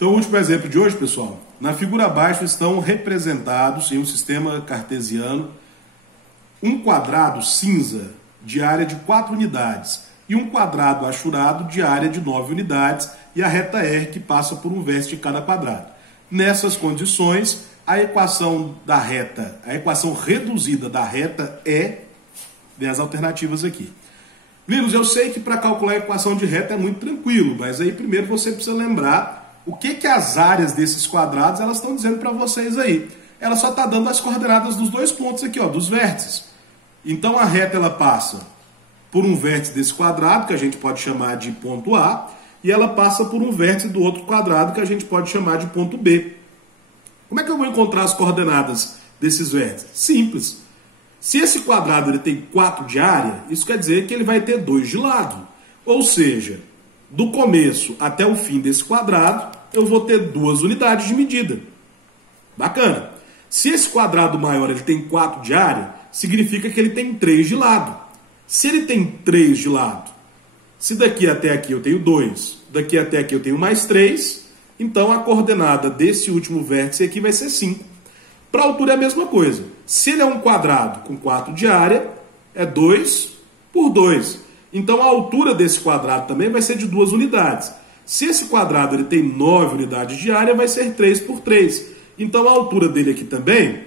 Então, o último exemplo de hoje, pessoal, na figura abaixo estão representados em um sistema cartesiano um quadrado cinza de área de 4 unidades e um quadrado achurado de área de 9 unidades e a reta R que passa por um vértice de cada quadrado. Nessas condições, a equação da reta, a equação reduzida da reta é, tem as alternativas aqui. Meninos, eu sei que para calcular a equação de reta é muito tranquilo, mas aí primeiro você precisa lembrar o que as áreas desses quadrados elas estão dizendo para vocês aí. Ela só está dando as coordenadas dos dois pontos aqui, ó, dos vértices. Então a reta ela passa por um vértice desse quadrado, que a gente pode chamar de ponto A, e ela passa por um vértice do outro quadrado, que a gente pode chamar de ponto B. Como é que eu vou encontrar as coordenadas desses vértices? Simples. Se esse quadrado ele tem 4 de área, isso quer dizer que ele vai ter 2 de lado. Ou seja, do começo até o fim desse quadrado, eu vou ter 2 unidades de medida. Bacana. Se esse quadrado maior ele tem 4 de área, significa que ele tem 3 de lado. Se ele tem 3 de lado, se daqui até aqui eu tenho 2, daqui até aqui eu tenho mais 3, então a coordenada desse último vértice aqui vai ser 5. Para a altura é a mesma coisa. Se ele é um quadrado com 4 de área, é 2 por 2. Então a altura desse quadrado também vai ser de 2 unidades. Se esse quadrado ele tem 9 unidades de área, vai ser 3 por 3. Então a altura dele aqui também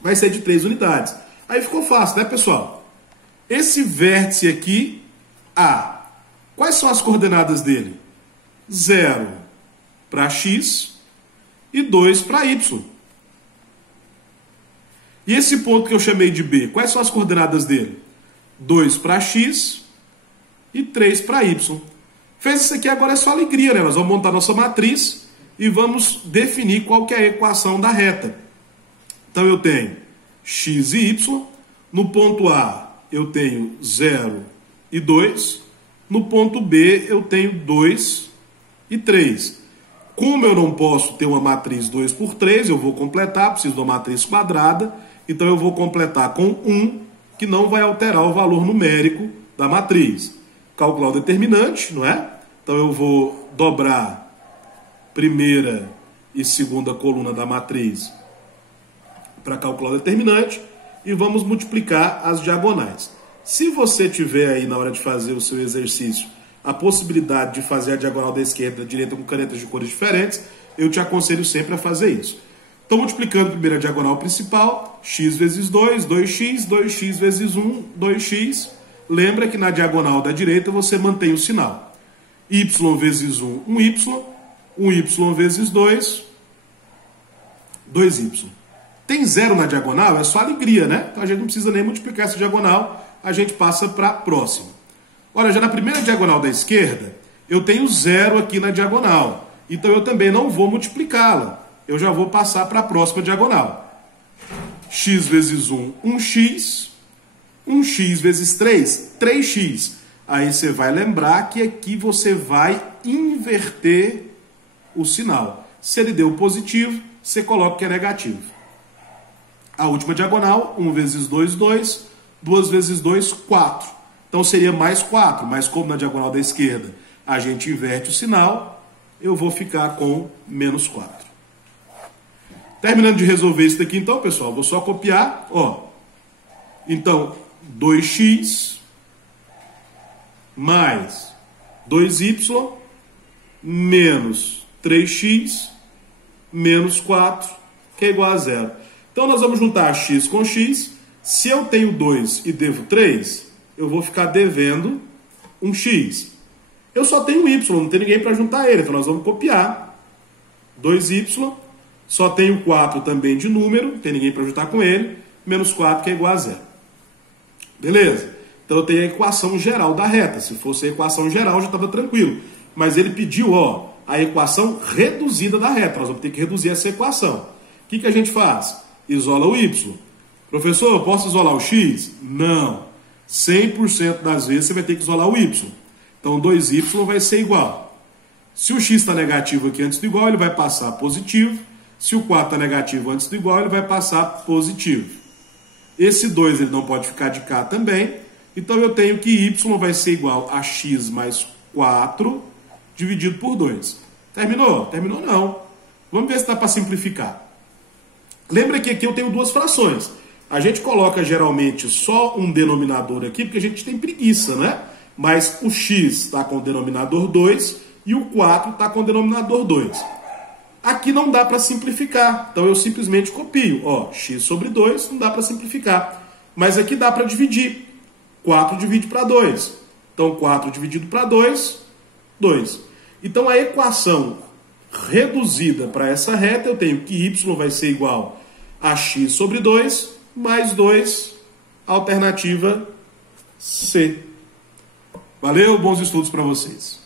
vai ser de 3 unidades. Aí ficou fácil, né, pessoal? Esse vértice aqui, A, quais são as coordenadas dele? 0 para x e 2 para y. E esse ponto que eu chamei de B, quais são as coordenadas dele? 2 para x e 3 para y. Fez isso aqui, agora é só alegria, né? Nós vamos montar nossa matriz e vamos definir qual que é a equação da reta. Então eu tenho x e y. No ponto A eu tenho 0 e 2. No ponto B eu tenho 2 e 3. Como eu não posso ter uma matriz 2 por 3, eu vou completar, preciso de uma matriz quadrada. Então eu vou completar com 1, que não vai alterar o valor numérico da matriz. Calcular o determinante, não é? Então eu vou dobrar primeira e segunda coluna da matriz para calcular o determinante e vamos multiplicar as diagonais. Se você tiver aí na hora de fazer o seu exercício a possibilidade de fazer a diagonal da esquerda e da direita com canetas de cores diferentes, eu te aconselho sempre a fazer isso. Então, multiplicando primeiro a diagonal principal, x vezes 2, 2x, 2x vezes 1, 2x. Lembra que na diagonal da direita você mantém o sinal. Y vezes 1, 1y. 1y vezes 2, 2y. Tem 0 na diagonal, é só alegria, né? Então a gente não precisa nem multiplicar essa diagonal, a gente passa para a próxima. Olha, já na primeira diagonal da esquerda, eu tenho 0 aqui na diagonal. Então eu também não vou multiplicá-la. Eu já vou passar para a próxima diagonal. X vezes 1, 1x. 1x vezes 3, 3x. Aí você vai lembrar que aqui você vai inverter o sinal. Se ele deu positivo, você coloca que é negativo. A última diagonal, 1 vezes 2, 2. 2 vezes 2, 4. Então seria mais 4, mas como na diagonal da esquerda a gente inverte o sinal, eu vou ficar com menos 4. Terminando de resolver isso daqui, então, pessoal, vou só copiar, ó. Então, 2x mais 2y menos 3x menos 4, que é igual a 0. Então, nós vamos juntar x com x. Se eu tenho 2 e devo 3, eu vou ficar devendo um x. Eu só tenho y, não tem ninguém para juntar ele, então nós vamos copiar. 2y. Só tenho 4 também de número, não tem ninguém para juntar com ele, menos 4, que é igual a 0. Beleza? Então eu tenho a equação geral da reta. Se fosse a equação geral, já estava tranquilo. Mas ele pediu, ó, a equação reduzida da reta. Nós vamos ter que reduzir essa equação. O que a gente faz? Isola o y. Professor, eu posso isolar o x? Não. 100% das vezes você vai ter que isolar o y. Então 2y vai ser igual. Se o x está negativo aqui antes do igual, ele vai passar positivo. Se o 4 está negativo antes do igual, ele vai passar positivo. Esse 2 ele não pode ficar de cá também. Então eu tenho que y vai ser igual a x mais 4 dividido por 2. Terminou? Terminou não. Vamos ver se dá para simplificar. Lembra que aqui eu tenho duas frações. A gente coloca geralmente só um denominador aqui, porque a gente tem preguiça, né? Mas o x está com o denominador 2 e o 4 está com o denominador 2. Aqui não dá para simplificar, então eu simplesmente copio. Ó, x sobre 2 não dá para simplificar. Mas aqui dá para dividir. 4 divide para 2. Então 4 dividido para 2, 2. Então a equação reduzida para essa reta, eu tenho que y vai ser igual a x sobre 2 mais 2, alternativa C. Valeu, bons estudos para vocês.